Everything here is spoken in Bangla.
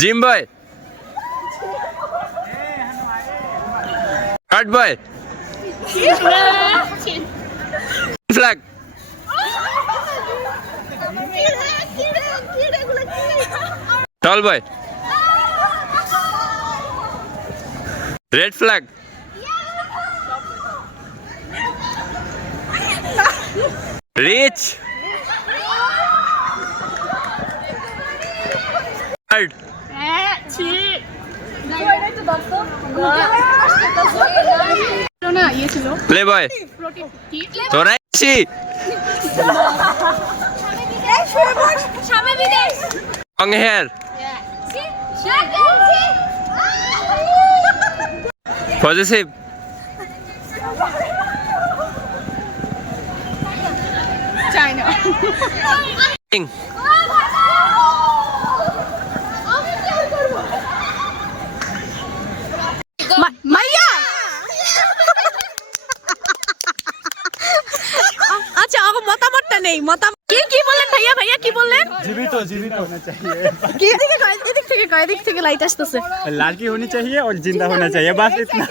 Gym boy, card boy, flag, tall boy, red flag, rich, card, play boy, তোরা লং হেয়ার, পজিটিভ, চাইনা মাইয়া। আচ্ছা আমার মতামতটা নেই, মতামত কি বললেন ভাইয়া? ভাইয়া কি বললেন? जीवित होना चाहिए, কি এদিক থেকে লাইট আসতেছে। लड़की होनी चाहिए और जिंदा होना चाहिए, बस इतना।